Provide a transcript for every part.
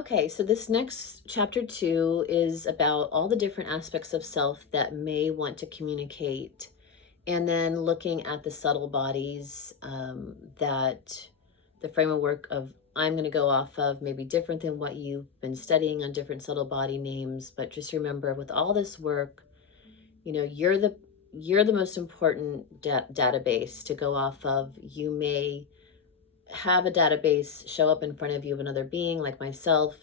Okay, so this next chapter 2 is about all the different aspects of self that may want to communicate, and then looking at the subtle bodies that the framework of I'm going to go off of may be different than what you've been studying on different subtle body names. But just remember, with all this work, you're the most important database to go off of. You may have a database show up in front of you of another being like myself,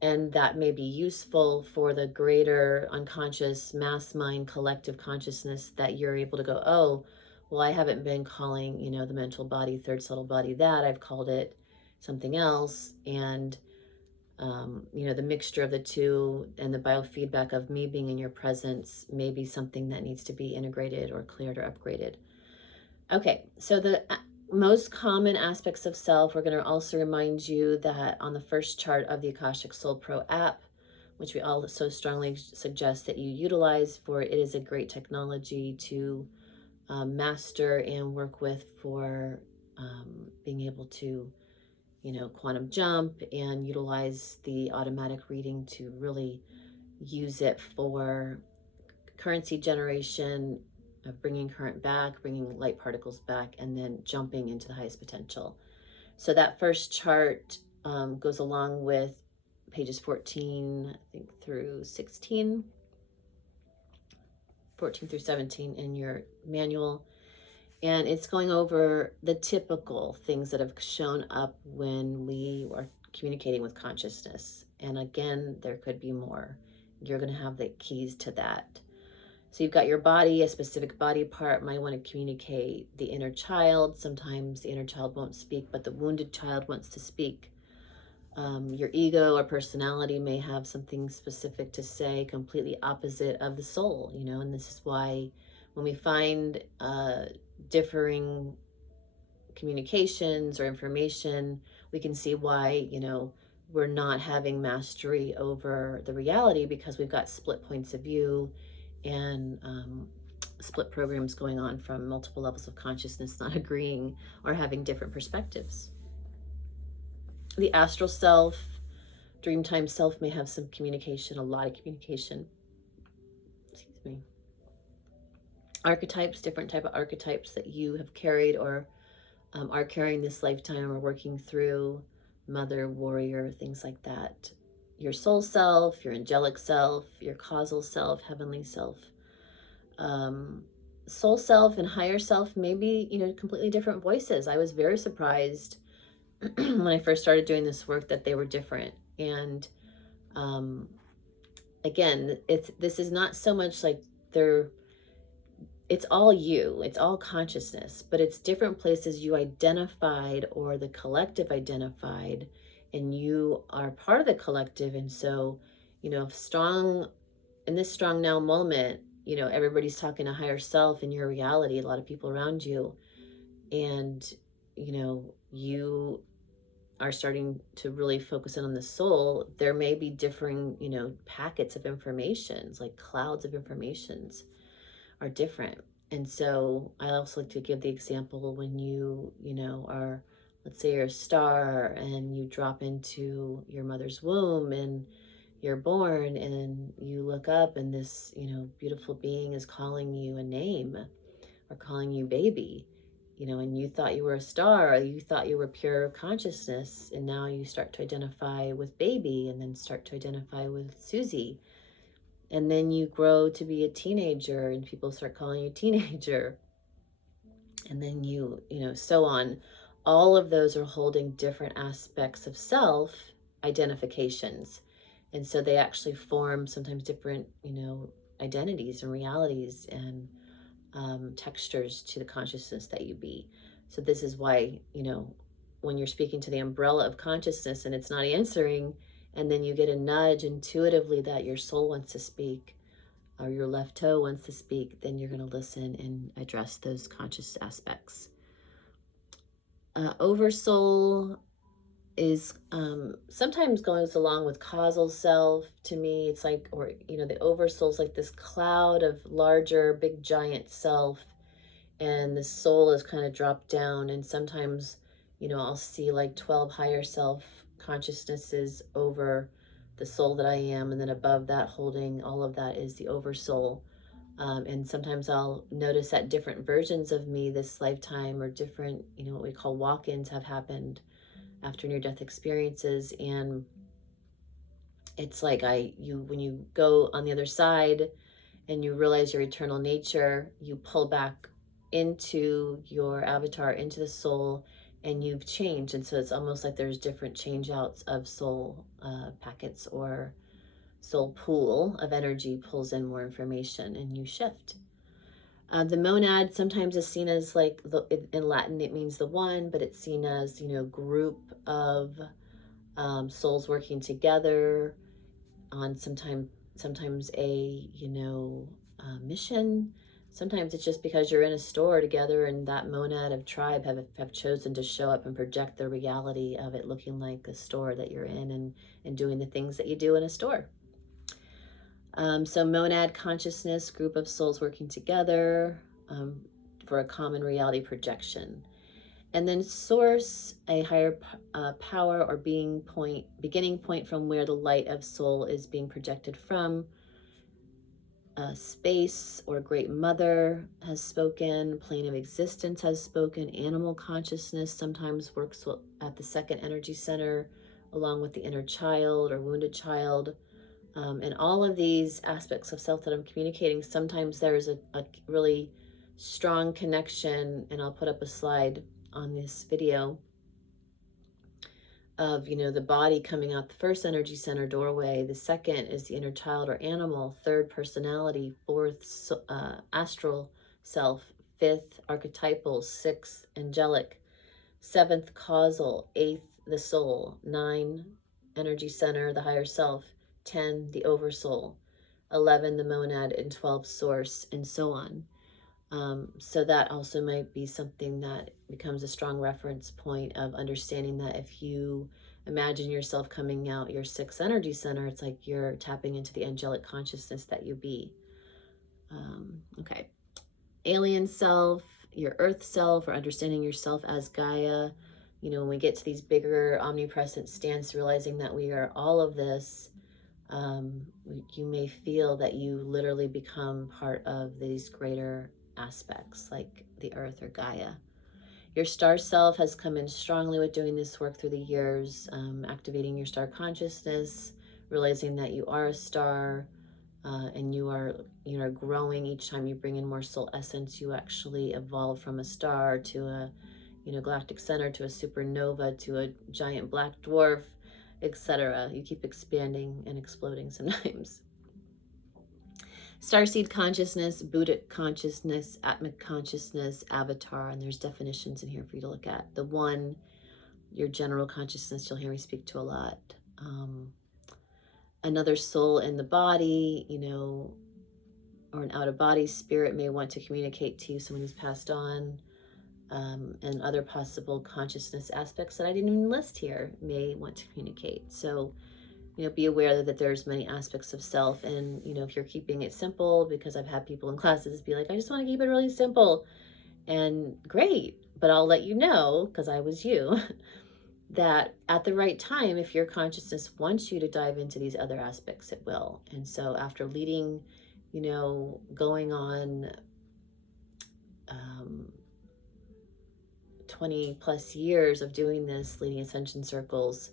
and that may be useful for the greater unconscious mass mind collective consciousness, that you're able to go, oh, well, I haven't been calling, the mental body, third subtle body, that I've called it something else. And the mixture of the two and the biofeedback of me being in your presence may be something that needs to be integrated or cleared or upgraded. Okay, so the most common aspects of self, we're going to also remind you that on the first chart of the Akashic Soul Pro app, which we all so strongly suggest that you utilize, for it is a great technology to master and work with for being able to, quantum jump and utilize the automatic reading to really use it for currency generation, of bringing current back, bringing light particles back, and then jumping into the highest potential. So that first chart goes along with pages 14, I think, through 16, 14 through 17 in your manual. And it's going over the typical things that have shown up when we are communicating with consciousness. And again, there could be more. You're going to have the keys to that. So you've got your body, a specific body part might want to communicate the inner child. Sometimes the inner child won't speak, but the wounded child wants to speak. Your ego or personality may have something specific to say, completely opposite of the soul, and this is why when we find differing communications or information, we can see why, we're not having mastery over the reality, because we've got split points of view and split programs going on from multiple levels of consciousness not agreeing or having different perspectives. The astral self, dreamtime self may have some communication, a lot of communication. Excuse me. Archetypes, different type of archetypes that you have carried or are carrying this lifetime or working through, mother, warrior, things like that. Your soul self, your angelic self, your causal self, heavenly self. Soul self and higher self may be, completely different voices. I was very surprised when I first started doing this work that they were different. And again, this is not so much like it's all you, it's all consciousness, but it's different places you identified or the collective identified, and you are part of the collective. And so, strong in this strong now moment, everybody's talking to higher self in your reality, a lot of people around you, and you are starting to really focus in on the soul. There may be differing, packets of informations, like clouds of informations are different. And so I also like to give the example when you are, let's say you're a star and you drop into your mother's womb and you're born, and you look up and this, beautiful being is calling you a name or calling you baby, and you thought you were a star, or you thought you were pure consciousness, and now you start to identify with baby and then start to identify with Susie. And then you grow to be a teenager and people start calling you teenager. And then so on. All of those are holding different aspects of self identifications. And so they actually form sometimes different, identities and realities and textures to the consciousness that you be. So this is why, when you're speaking to the umbrella of consciousness and it's not answering, and then you get a nudge intuitively that your soul wants to speak or your left toe wants to speak, then you're going to listen and address those conscious aspects. Oversoul is sometimes goes along with causal self. To me, it's like, or the oversoul is like this cloud of larger, big, giant self, and the soul is kind of dropped down. And sometimes, I'll see like 12 higher self consciousness is over the soul that I am, and then above that, holding all of that, is the oversoul. And sometimes I'll notice that different versions of me this lifetime, or different, what we call walk-ins, have happened after near-death experiences. And it's like when you go on the other side and you realize your eternal nature, you pull back into your avatar, into the soul, and you've changed. And so it's almost like there's different change outs of soul packets, or soul pool of energy pulls in more information and you shift. The monad sometimes is seen as like, in Latin it means the one, but it's seen as, group of souls working together on sometimes a mission. Sometimes it's just because you're in a store together and that monad of tribe have chosen to show up and project the reality of it looking like a store that you're in, and doing the things that you do in a store. So monad consciousness, group of souls working together for a common reality projection. And then source, a higher power or beginning point from where the light of soul is being projected from. Space or great mother has spoken, plane of existence has spoken, animal consciousness sometimes works at the second energy center along with the inner child or wounded child. And all of these aspects of self that I'm communicating, sometimes there's a really strong connection, and I'll put up a slide on this video of, the body coming out the first energy center doorway. The second is the inner child or animal. Third, personality. Fourth, astral self. Fifth, archetypal. Sixth, angelic. Seventh, causal. Eighth, the soul. 9, energy center, the higher self. 10, the oversoul. 11, the monad, and 12, source, and so on. So that also might be something that becomes a strong reference point of understanding that if you imagine yourself coming out your 6th energy center, it's like you're tapping into the angelic consciousness that you be. Okay. Alien self, your earth self, or understanding yourself as Gaia. When we get to these bigger omnipresent stance, realizing that we are all of this, you may feel that you literally become part of these greater aspects like the earth or Gaia. Your star self has come in strongly with doing this work through the years, activating your star consciousness, realizing that you are a star, and you are growing each time you bring in more soul essence. You actually evolve from a star to a galactic center, to a supernova, to a giant black dwarf, etc. You keep expanding and exploding sometimes. Starseed consciousness, Buddhic consciousness, Atmic consciousness, avatar, and there's definitions in here for you to look at. The one, your general consciousness, you'll hear me speak to a lot. Another soul in the body, or an out-of-body spirit may want to communicate to you, someone who's passed on, and other possible consciousness aspects that I didn't even list here may want to communicate. So, be aware that there's many aspects of self, and, if you're keeping it simple, because I've had people in classes be like, I just want to keep it really simple, and great, but I'll let you know, because I was you, that at the right time, if your consciousness wants you to dive into these other aspects, it will. And so after leading, going on 20 plus years of doing this, leading ascension circles,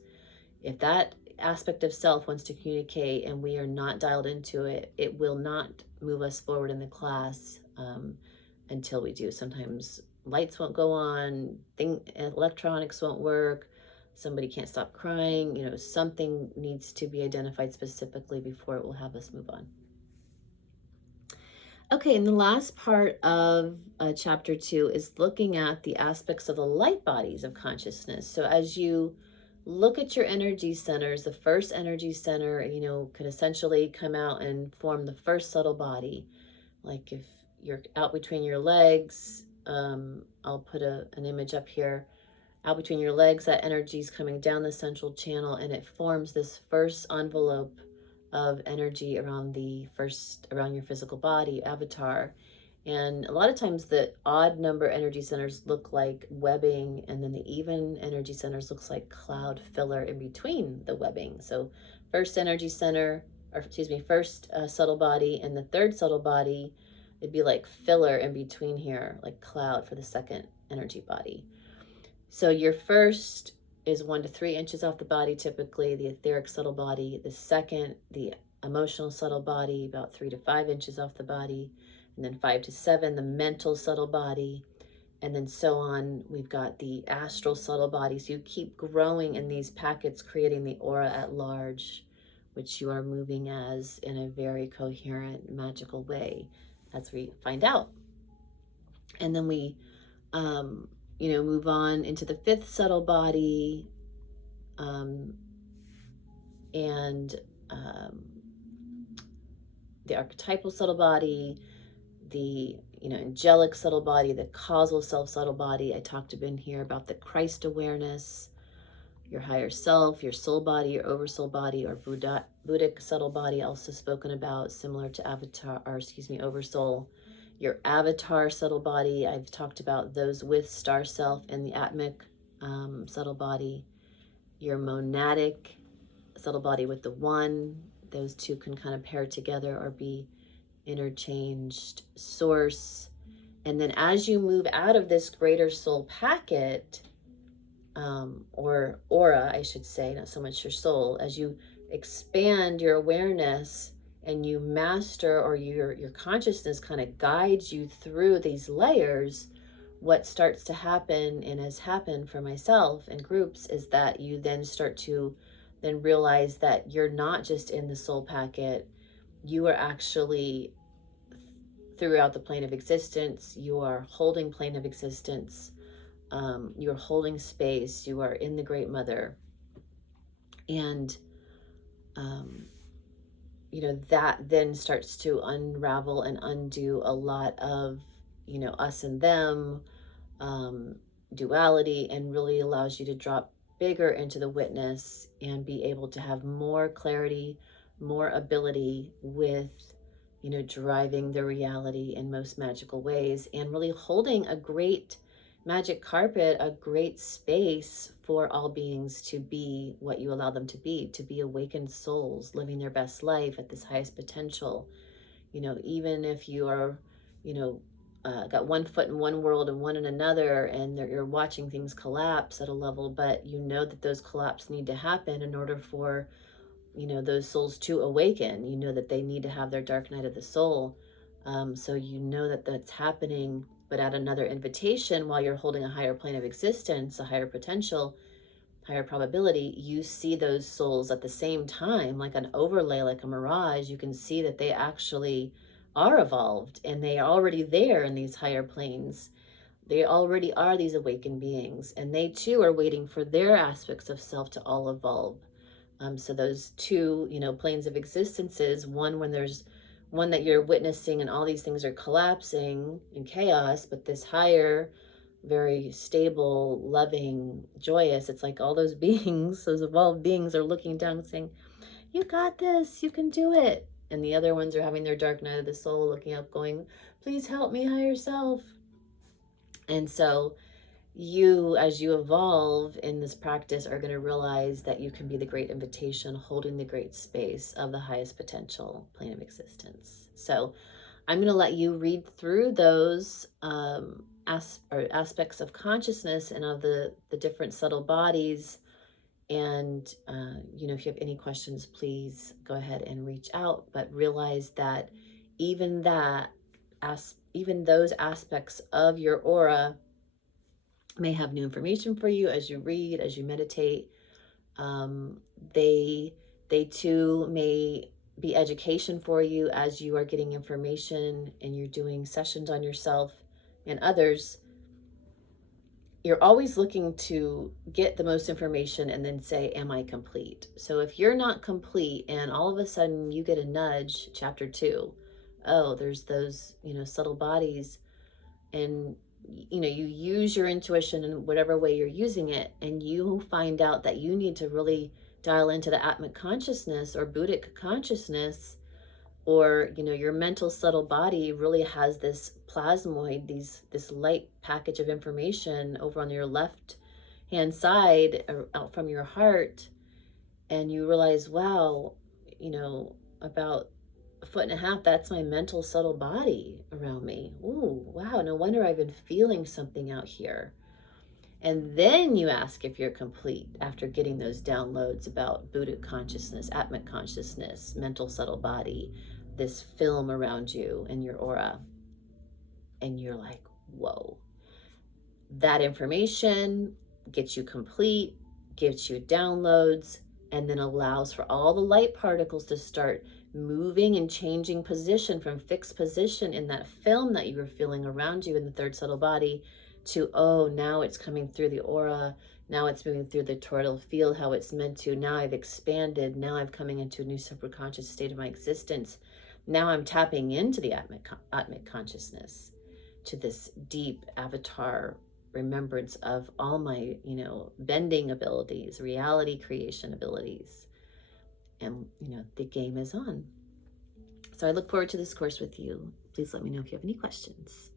if that aspect of self wants to communicate and we are not dialed into it, it will not move us forward in the class until we do. Sometimes lights won't go on, electronics won't work, somebody can't stop crying, something needs to be identified specifically before it will have us move on. Okay, and the last part of chapter 2 is looking at the aspects of the light bodies of consciousnness. So as you look at your energy centers, the first energy center, could essentially come out and form the first subtle body. Like if you're out between your legs, I'll put an image up here. Out between your legs, that energy is coming down the central channel, and it forms this first envelope of energy around your physical body, avatar. And a lot of times the odd number energy centers look like webbing, and then the even energy centers looks like cloud filler in between the webbing. So first energy center, or excuse me, first subtle body, and the third subtle body, it'd be like filler in between here, like cloud for the second energy body. So your first is 1 to 3 inches off the body, typically the etheric subtle body. The second, the emotional subtle body, about 3 to 5 inches off the body. And then 5 to 7, the mental subtle body. And then so on, we've got the astral subtle body. So you keep growing in these packets, creating the aura at large, which you are moving as in a very coherent, magical way, as we find out. And then we, move on into the 5th subtle body, and the archetypal subtle body, the angelic subtle body, the causal self subtle body. I talked in here about the Christ awareness, your higher self, your soul body, your oversoul body, or Buddhic subtle body, also spoken about, similar to oversoul. Your avatar subtle body, I've talked about those with star self and the atmic subtle body. Your monadic subtle body with the one, those two can kind of pair together or be interchanged. Source. And then as you move out of this greater soul packet, or aura, I should say, not so much your soul, as you expand your awareness and you master, or your consciousness kind of guides you through these layers, what starts to happen, and has happened for myself in groups, is that you then start to then realize that you're not just in the soul packet, you are actually throughout the plane of existence, you are holding plane of existence, you're holding space, you are in the Great Mother. And that then starts to unravel and undo a lot of us and them duality, and really allows you to drop bigger into the witness and be able to have more clarity, more ability with driving the reality in most magical ways, and really holding a great magic carpet, a great space for all beings to be what you allow them to be awakened souls living their best life at this highest potential. Even if you are got one foot in one world and one in another, and you're watching things collapse at a level, but that those collapse need to happen in order for those souls to awaken. That they need to have their dark night of the soul. So that that's happening, but at another invitation, while you're holding a higher plane of existence, a higher potential, higher probability, you see those souls at the same time, like an overlay, like a mirage. You can see that they actually are evolved, and they are already there in these higher planes. They already are these awakened beings, and they too are waiting for their aspects of self to all evolve. So those two, planes of existences, one when there's one that you're witnessing and all these things are collapsing in chaos, but this higher, very stable, loving, joyous, it's like all those beings, those evolved beings, are looking down and saying, you got this, you can do it. And the other ones are having their dark night of the soul, looking up, going, please help me, higher self. And so you, as you evolve in this practice, are going to realize that you can be the great invitation, holding the great space of the highest potential plane of existence. So I'm going to let you read through those aspects of consciousness and of the different subtle bodies. And, if you have any questions, please go ahead and reach out, but realize that even those aspects of your aura may have new information for you as you read, as you meditate. They too may be education for you as you are getting information and you're doing sessions on yourself and others. You're always looking to get the most information and then say, am I complete? So if you're not complete and all of a sudden you get a nudge, chapter 2, oh, there's those, subtle bodies, and you use your intuition in whatever way you're using it, and you find out that you need to really dial into the Atmic consciousness or Buddhic consciousness, Or, you know, your mental subtle body really has this plasmoid, this light package of information over on your left hand side, out from your heart, and you realize, wow, you know, about a foot and a half, that's my mental subtle body around me. Ooh, wow, no wonder I've been feeling something out here. And then you ask if you're complete after getting those downloads about Buddha consciousness, Atmic consciousness, mental subtle body, this film around you and your aura. And you're like, whoa. That information gets you complete, gives you downloads, and then allows for all the light particles to start moving and changing position from fixed position in that film that you were feeling around you in the third subtle body to, oh, now it's coming through the aura. Now it's moving through the toroidal field how it's meant to. Now I've expanded. Now I'm coming into a new superconscious state of my existence. Now I'm tapping into the Atmic consciousness, to this deep avatar remembrance of all my, you know, bending abilities, reality creation abilities. And, you know, the game is on. So I look forward to this course with you. Please let me know if you have any questions.